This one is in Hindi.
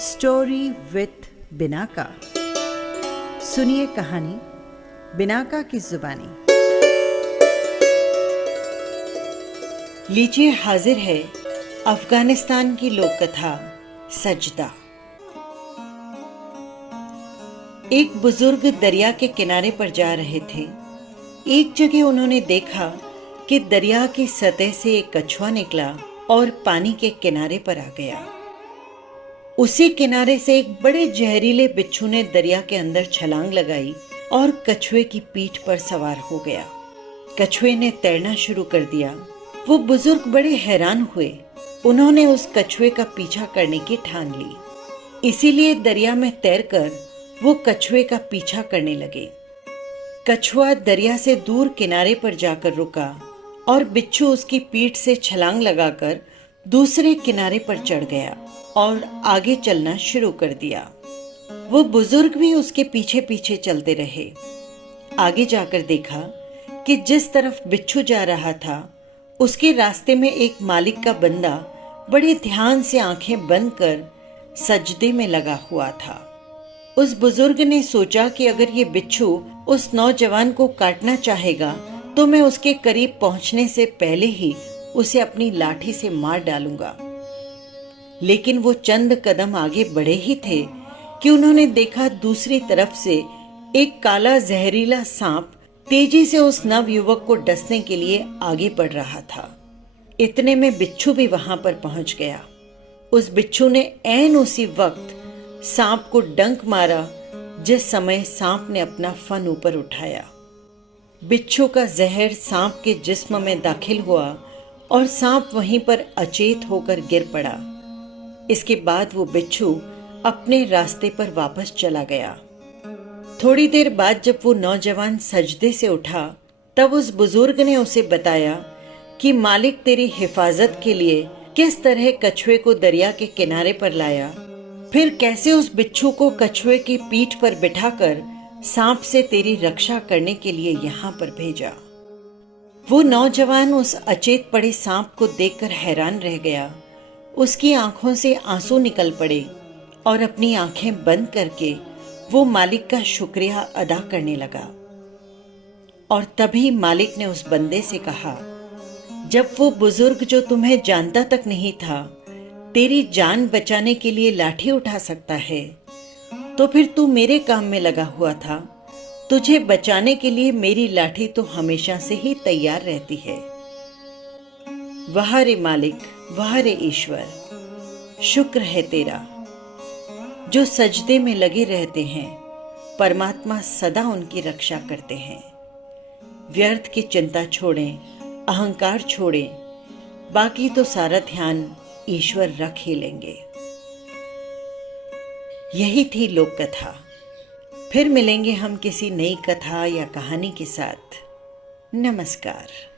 Story with Binaca. सुनिए कहानी बिनाका की जुबानी। लीजिए हाजिर है अफगानिस्तान की लोक कथा सजदा। एक बुजुर्ग दरिया के किनारे पर जा रहे थे। एक जगह उन्होंने देखा कि दरिया की सतह से एक कछुआ निकला और पानी के किनारे पर आ गया। उसी किनारे से एक बड़े जहरीले बिच्छू ने दरिया के अंदर छलांग लगाई और कछुए की पीठ पर सवार हो गया। कछुए ने तैरना शुरू कर दिया। वो बुजुर्ग बड़े हैरान हुए। उन्होंने उस कछुए का पीछा करने की ठान ली। इसीलिए दरिया में तैरकर वो कछुए का पीछा करने लगे। कछुआ दरिया से दूर किनारे पर जाकर रुका और बिच्छू उसकी पीठ से छलांग लगाकर दूसरे किनारे पर चढ़ गया और आगे चलना शुरू कर दिया। वो बुजुर्ग भी उसके पीछे पीछे चलते रहे। आगे जाकर देखा कि जिस तरफ बिच्छू जा रहा था उसके रास्ते में एक मालिक का बंदा बड़े ध्यान से आंखें बंद कर सजदे में लगा हुआ था। उस बुजुर्ग ने सोचा कि अगर ये बिच्छू उस नौजवान को काटना चाहेगा तो मैं उसके करीब पहुंचने से पहले ही उसे अपनी लाठी से मार डालूंगा। लेकिन वो चंद कदम आगे बढ़े ही थे कि उन्होंने देखा दूसरी तरफ से एक काला जहरीला सांप तेजी से उस नवयुवक को डसने के लिए आगे बढ़ रहा था। इतने में बिच्छू भी वहां पर पहुंच गया। उस बिच्छू ने ऐन उसी वक्त सांप को डंक मारा जिस समय सांप ने अपना फन ऊपर उठाया। बिच्छू का जहर सांप के जिस्म में दाखिल हुआ और सांप वहीं पर अचेत होकर गिर पड़ा। इसके बाद वो बिच्छू अपने रास्ते पर वापस चला गया। थोड़ी देर बाद जब वो नौजवान सजदे से उठा तब उस बुजुर्ग ने उसे बताया कि मालिक तेरी हिफाजत के लिए किस तरह कछुए को दरिया के किनारे पर लाया, फिर कैसे उस बिच्छू को कछुए की पीठ पर बिठाकर सांप से तेरी रक्षा करने के लिए यहाँ पर भेजा। वो नौजवान उस अचेत पड़े सांप को देखकर हैरान रह गया। उसकी आंखों से आंसू निकल पड़े और अपनी आंखें बंद करके वो मालिक का शुक्रिया अदा करने लगा। और तभी मालिक ने उस बंदे से कहा, जब वो बुजुर्ग जो तुम्हें जानता तक नहीं था तेरी जान बचाने के लिए लाठी उठा सकता है, तो फिर तू मेरे काम में लगा हुआ था। तुझे बचाने के लिए मेरी लाठी तो हमेशा से ही तैयार रहती है। वाह रे मालिक, वाह रे ईश्वर, शुक्र है तेरा। जो सजदे में लगे रहते हैं परमात्मा सदा उनकी रक्षा करते हैं। व्यर्थ की चिंता छोड़ें, अहंकार छोड़ें, बाकी तो सारा ध्यान ईश्वर रख ही लेंगे। यही थी लोक कथा। फिर मिलेंगे हम किसी नई कथा या कहानी के साथ। नमस्कार।